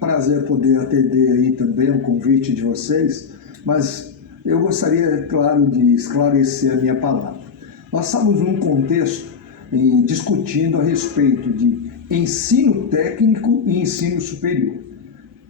prazer poder atender aí também o convite de vocês, mas eu gostaria, claro, de esclarecer a minha palavra. Nós estamos num contexto discutindo a respeito de ensino técnico e ensino superior.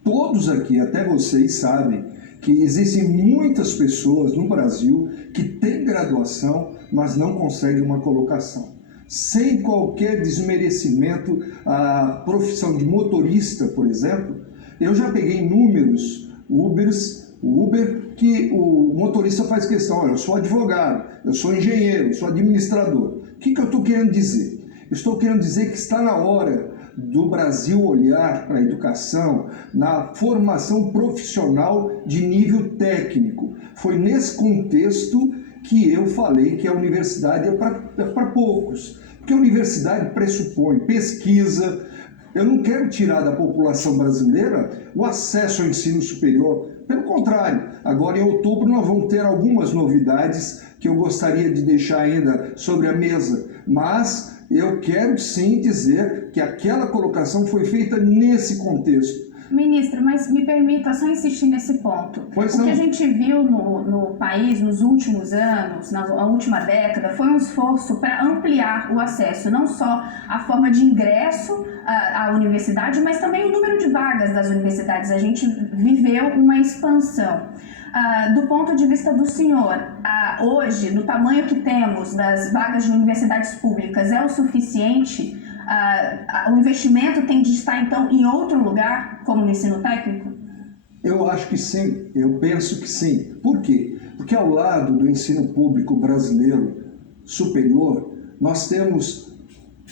Todos aqui, até vocês, sabem que existem muitas pessoas no Brasil que têm graduação, mas não conseguem uma colocação. Sem qualquer desmerecimento à profissão de motorista, por exemplo, eu já peguei números Uber, que o motorista faz questão, olha, eu sou advogado, eu sou engenheiro, eu sou administrador. O que eu estou querendo dizer? Eu estou querendo dizer que está na hora do Brasil olhar para a educação na formação profissional de nível técnico. Foi nesse contexto que eu falei que a universidade é para poucos. Porque a universidade pressupõe pesquisa. Eu não quero tirar da população brasileira o acesso ao ensino superior. Pelo contrário, agora em outubro nós vamos ter algumas novidades que eu gostaria de deixar ainda sobre a mesa. Mas eu quero sim dizer que aquela colocação foi feita nesse contexto. Ministro, mas me permita só insistir nesse ponto. Pois o que a gente viu no país nos últimos anos, na última década, foi um esforço para ampliar o acesso, não só a forma de ingresso à universidade, mas também o número de vagas das universidades. A gente viveu uma expansão. Do ponto de vista do senhor, hoje, no tamanho que temos das vagas de universidades públicas, é o suficiente? O investimento tem de estar, então, em outro lugar, como no ensino técnico? Eu acho que sim, eu penso que sim. Por quê? Porque ao lado do ensino público brasileiro superior, nós temos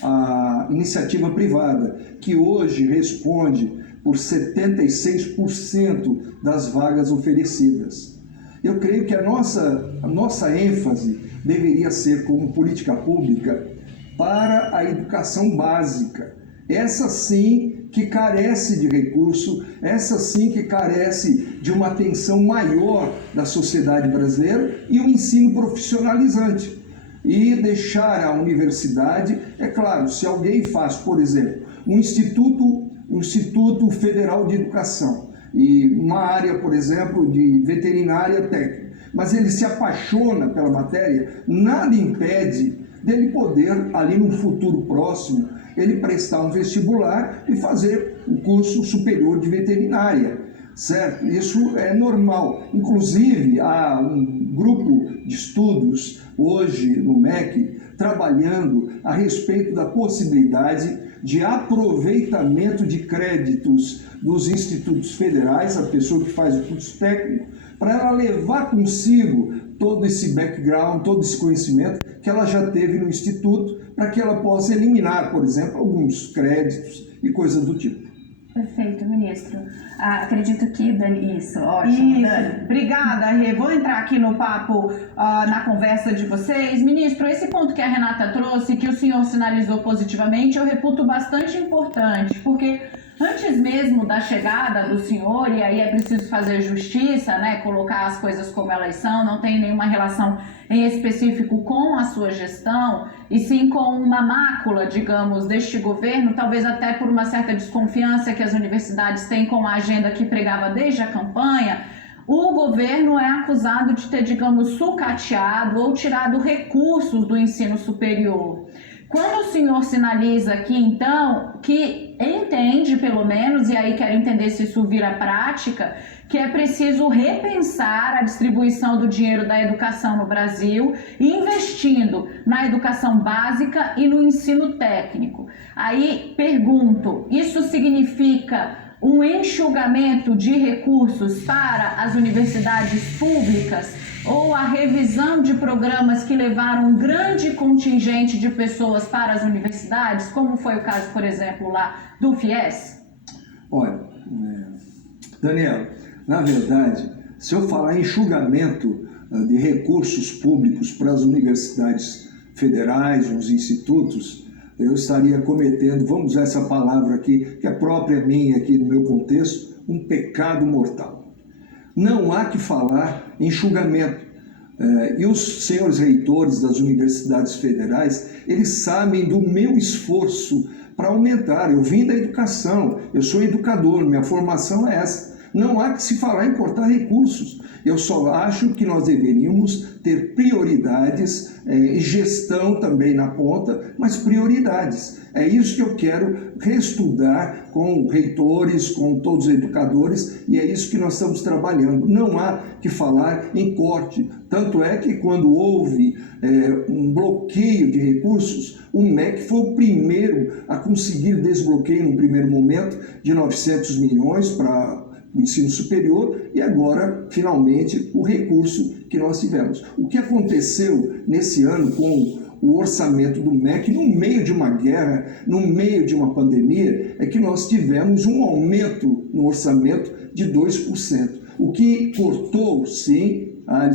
a iniciativa privada, que hoje responde por 76% das vagas oferecidas. Eu creio que a nossa ênfase deveria ser como política pública para a educação básica. Essa sim que carece de recurso, essa sim que carece de uma atenção maior da sociedade brasileira e o ensino profissionalizante. E deixar a universidade, é claro, se alguém faz, por exemplo, um Instituto Federal de Educação e uma área, por exemplo, de veterinária técnica, mas ele se apaixona pela matéria, nada impede dele poder, ali no futuro próximo, ele prestar um vestibular e fazer um curso superior de veterinária, certo? Isso é normal. Inclusive, há um grupo de estudos hoje no MEC trabalhando a respeito da possibilidade de aproveitamento de créditos dos institutos federais, a pessoa que faz o curso técnico, para ela levar consigo todo esse background, todo esse conhecimento que ela já teve no instituto, para que ela possa eliminar, por exemplo, alguns créditos e coisas do tipo. Perfeito, ministro. Acredito que, Dani, isso, ótimo. Isso, Dani. Obrigada, Rê. Vou entrar aqui no papo, na conversa de vocês. Ministro, esse ponto que a Renata trouxe, que o senhor sinalizou positivamente, eu reputo bastante importante, porque antes mesmo da chegada do senhor, e aí é preciso fazer justiça, né, colocar as coisas como elas são, não tem nenhuma relação em específico com a sua gestão, e sim com uma mácula, digamos, deste governo, talvez até por uma certa desconfiança que as universidades têm com a agenda que pregava desde a campanha. O governo é acusado de ter, digamos, sucateado ou tirado recursos do ensino superior. Quando o senhor sinaliza aqui, então, que entende, pelo menos, e aí quero entender se isso vira prática, que é preciso repensar a distribuição do dinheiro da educação no Brasil, investindo na educação básica e no ensino técnico. Aí pergunto, isso significa um enxugamento de recursos para as universidades públicas ou a revisão de programas que levaram um grande contingente de pessoas para as universidades, como foi o caso, por exemplo, lá do FIES? Olha, Daniel, na verdade, se eu falar em enxugamento de recursos públicos para as universidades federais, os institutos, eu estaria cometendo, vamos usar essa palavra aqui, que é própria minha aqui no meu contexto, um pecado mortal. Não há que falar em enxugamento. E os senhores reitores das universidades federais, eles sabem do meu esforço para aumentar. Eu vim da educação, eu sou educador, minha formação é essa. Não há que se falar em cortar recursos. Eu só acho que nós deveríamos ter prioridades e gestão também na ponta, mas prioridades. É isso que eu quero reestudar com reitores, com todos os educadores, e é isso que nós estamos trabalhando. Não há que falar em corte. Tanto é que quando houve um bloqueio de recursos, o MEC foi o primeiro a conseguir desbloqueio, no primeiro momento, de 900 milhões para o ensino superior, e agora, finalmente, o recurso que nós tivemos. O que aconteceu nesse ano com o orçamento do MEC, no meio de uma guerra, no meio de uma pandemia, é que nós tivemos um aumento no orçamento de 2%. O que cortou, sim,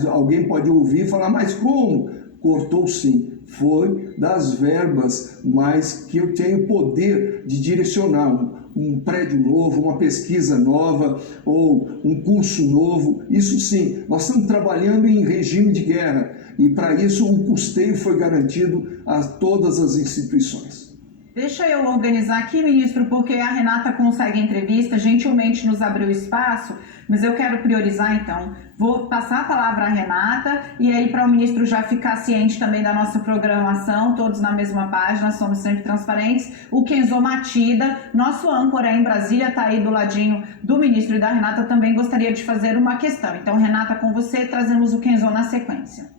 alguém pode ouvir e falar, mas como? Cortou, sim. Foi das verbas, mas que eu tenho poder de direcionar um prédio novo, uma pesquisa nova ou um curso novo. Isso sim, nós estamos trabalhando em regime de guerra e para isso o custeio foi garantido a todas as instituições. Deixa eu organizar aqui, ministro, porque a Renata consegue entrevista, gentilmente nos abriu espaço, mas eu quero priorizar então. Vou passar a palavra à Renata e aí para o ministro já ficar ciente também da nossa programação, todos na mesma página, somos sempre transparentes. O Kenzo Matida, nosso âncora em Brasília, está aí do ladinho do ministro e da Renata, também gostaria de fazer uma questão. Então, Renata, com você, trazemos o Kenzo na sequência.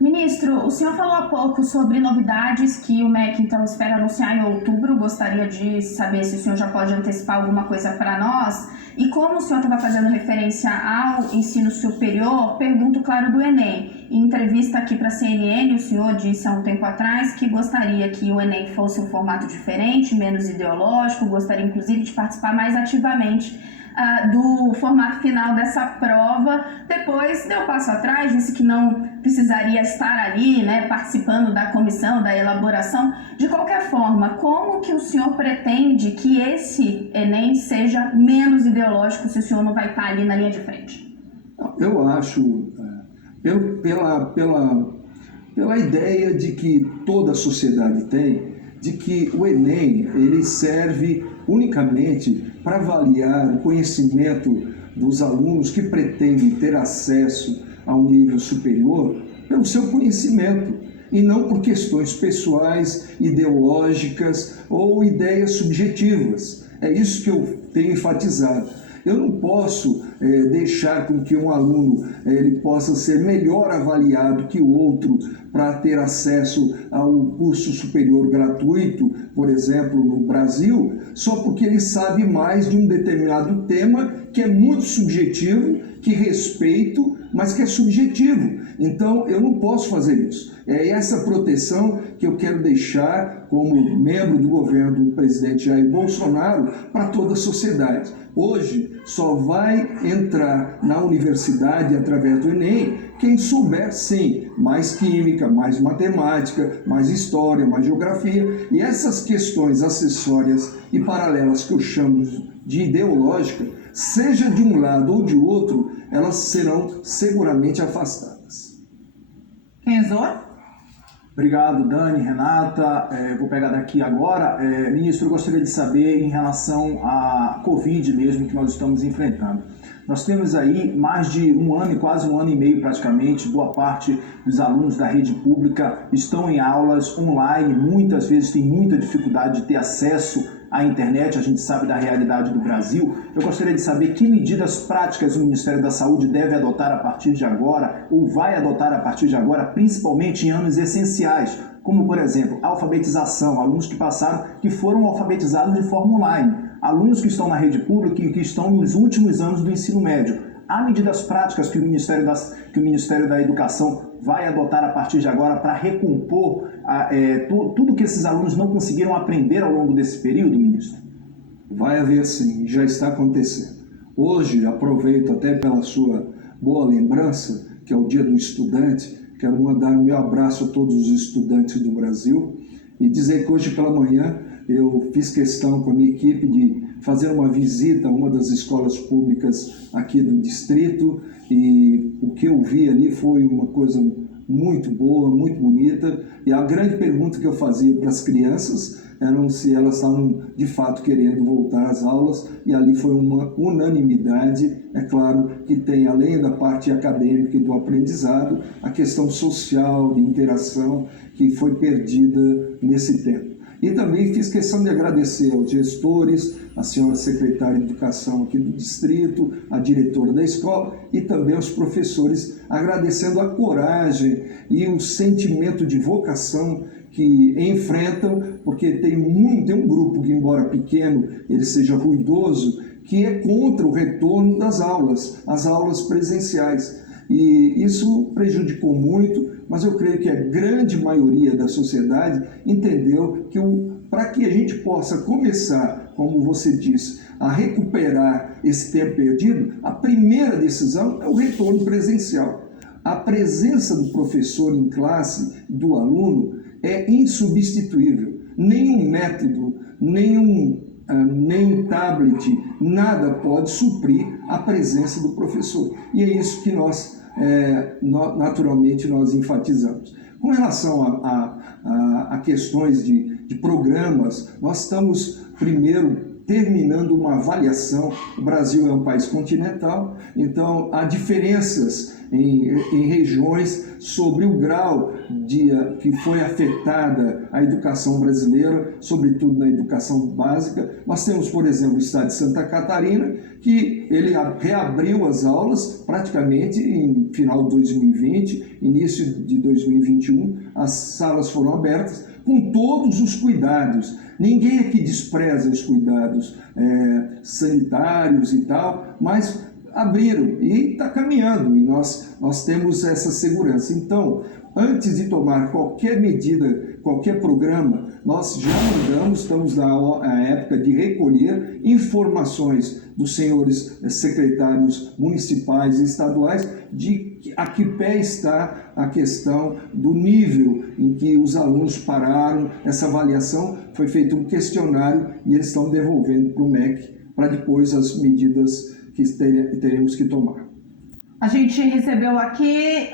Ministro, o senhor falou há pouco sobre novidades que o MEC então espera anunciar em outubro. Gostaria de saber se o senhor já pode antecipar alguma coisa para nós. E como o senhor estava fazendo referência ao ensino superior, pergunto, claro, do Enem. Em entrevista aqui para a CNN, o senhor disse há um tempo atrás que gostaria que o Enem fosse um formato diferente, menos ideológico, gostaria inclusive de participar mais ativamente do formato final dessa prova. Depois deu passo atrás, disse que não precisaria estar ali, né, participando da comissão, da elaboração. De qualquer forma, como que o senhor pretende que esse Enem seja menos ideológico se o senhor não vai estar ali na linha de frente? Eu acho, pela ideia de que toda a sociedade tem, de que o Enem ele serve unicamente para avaliar o conhecimento dos alunos que pretendem ter acesso a um nível superior pelo seu conhecimento e não por questões pessoais, ideológicas ou ideias subjetivas. É isso que eu tenho enfatizado. Eu não posso deixar com que um aluno ele possa ser melhor avaliado que o outro para ter acesso ao curso superior gratuito, por exemplo, no Brasil, só porque ele sabe mais de um determinado tema que é muito subjetivo, que respeito, mas que é subjetivo. Então, eu não posso fazer isso. É essa proteção que eu quero deixar como membro do governo do presidente Jair Bolsonaro para toda a sociedade. Hoje, só vai entrar na universidade através do Enem quem souber, sim, mais química, mais matemática, mais história, mais geografia. E essas questões acessórias e paralelas que eu chamo de ideológica, seja de um lado ou de outro, elas serão seguramente afastadas. Kenzo? Obrigado, Dani, Renata. Vou pegar daqui agora. Ministro, eu gostaria de saber em relação à Covid mesmo que nós estamos enfrentando. Nós temos aí mais de um ano e quase um ano e meio praticamente, boa parte dos alunos da rede pública estão em aulas online, muitas vezes tem muita dificuldade de ter acesso à internet, a gente sabe da realidade do Brasil. Eu gostaria de saber que medidas práticas o Ministério da Saúde deve adotar a partir de agora, ou vai adotar a partir de agora, principalmente em anos essenciais, como, por exemplo, alfabetização, alunos que foram alfabetizados de forma online, alunos que estão na rede pública e que estão nos últimos anos do ensino médio. Há medidas práticas que o Ministério da Educação vai adotar a partir de agora para recompor tudo que esses alunos não conseguiram aprender ao longo desse período, ministro? Vai haver sim, já está acontecendo. Hoje, aproveito até pela sua boa lembrança, que é o Dia do Estudante, quero mandar um meu abraço a todos os estudantes do Brasil e dizer que hoje pela manhã eu fiz questão com a minha equipe de fazer uma visita a uma das escolas públicas aqui do distrito e o que eu vi ali foi uma coisa muito boa, muito bonita, e a grande pergunta que eu fazia para as crianças eram se elas estavam de fato querendo voltar às aulas, e ali foi uma unanimidade. É claro que tem, além da parte acadêmica e do aprendizado, a questão social, de interação, que foi perdida nesse tempo. E também fiz questão de agradecer aos gestores, a senhora secretária de Educação aqui do distrito, a diretora da escola e também aos professores, agradecendo a coragem e o sentimento de vocação que enfrentam, porque tem um grupo que, embora pequeno, ele seja ruidoso, que é contra o retorno das aulas, as aulas presenciais. E isso prejudicou muito, mas eu creio que a grande maioria da sociedade entendeu que para que a gente possa começar, como você disse, a recuperar esse tempo perdido, a primeira decisão é o retorno presencial. A presença do professor em classe, do aluno, é insubstituível. Nenhum método, nenhum tablet, nada pode suprir a presença do professor. E é isso que naturalmente nós enfatizamos. Com relação a questões de programas, nós estamos primeiro terminando uma avaliação. O Brasil é um país continental, então há diferenças em regiões sobre o grau que foi afetada a educação brasileira, sobretudo na educação básica. Nós temos, por exemplo, o estado de Santa Catarina, que ele reabriu as aulas praticamente em final de 2020, início de 2021, as salas foram abertas com todos os cuidados. Ninguém aqui despreza os cuidados sanitários e tal, mas abriram e está caminhando, e nós temos essa segurança. Então, antes de tomar qualquer medida, qualquer programa, nós já estamos na época de recolher informações dos senhores secretários municipais e estaduais de a que pé está a questão do nível em que os alunos pararam. Essa avaliação foi feito um questionário e eles estão devolvendo para o MEC para depois as medidas que teremos que tomar. A gente recebeu aqui